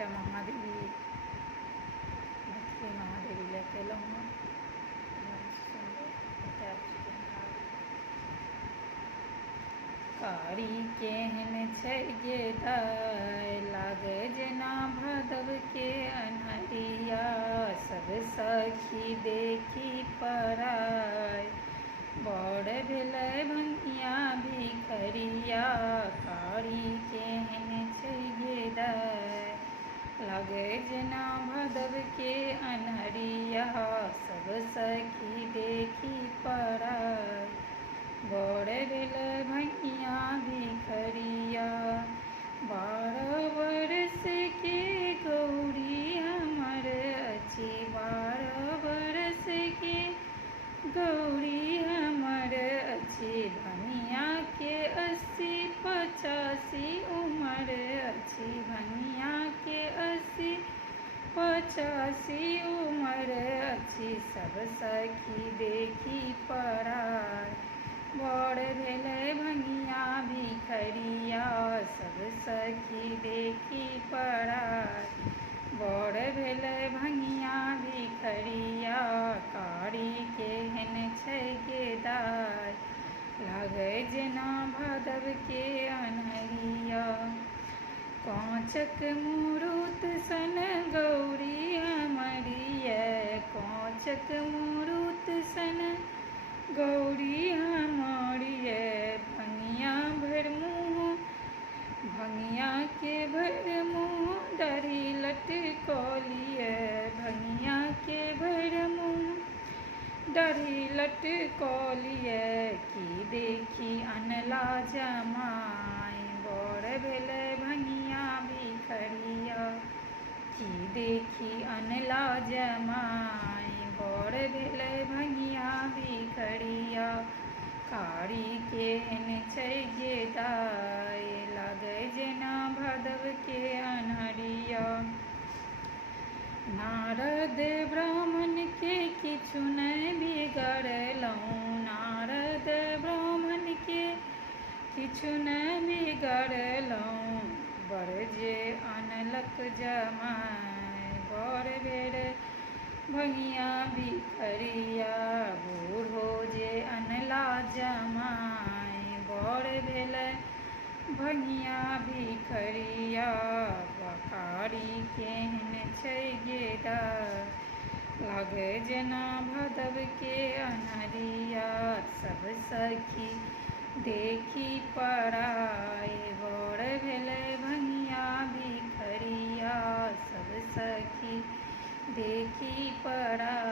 एकटा महादेवी मैथिली महादेवी लेके अयलहुँ हँ। कारी केहन छै गे दाइ, लागे जेना भादव के अन्हरिया। सब सखी देखी पराय, बड़ भेलै भंगिया भिखरिया। कारी केहन छै गे दाइ, लागे जेना भादव के अन्हरिया। सब सखी देखी पराय, बड़ भेलै भंगिया भिखरिया। 12 बरस के गौरी हमर अछि, 12 बरस के गौरी हमर अछि। भंगिया के 80-85 उमर अछि, भंगिया के 80-85 उमर अछि। सब सखी देखी पराय, बड़ भेलै भंगिया भिखरिया। सब सखी देखी पराय, बड़ भेलै भंगिया भिखरिया। कारी केहन छै गे दाइ, लागे जेना भादव के अन्हरिया। काँचक मूरत सन गौरी हमर यै, काँचक मूरत सन गौरी हमर यै। भंगिया भरि मुँह, भंगिया के भरि मुँह डाढ़ि लटकल यै। भंगिया के भरि मुँह डाढ़ि लटकल यै। की देखी अनला जमाइ, बड़ भेलै भंगिया भिखरिया। की देखी अनला जमाइ, बड़ भेलै भंगिया भिखरिया। कारी केहन छै गे दाइ, लागे जेना भादव के अन्हरिया। नारद ब्राह्मण के किछु नहि बिगाड़लहुँ, नारद ब्राह्मण के किछु नहि बिगाड़लहुँ। बड़ जे अनलक जमाइ, बड़ भेलै भंगिया भिखरिया। बूढ़ो जे अनला जमाइ, बड़ भेलै भंगिया भिखरिया। कारी केहन छै गे दाइ, लागे जेना भादव के अन्हरिया। सब सखी देखी पराय, बड़ भेलै भंगिया भिखरिया। सब सखी देखी पराय।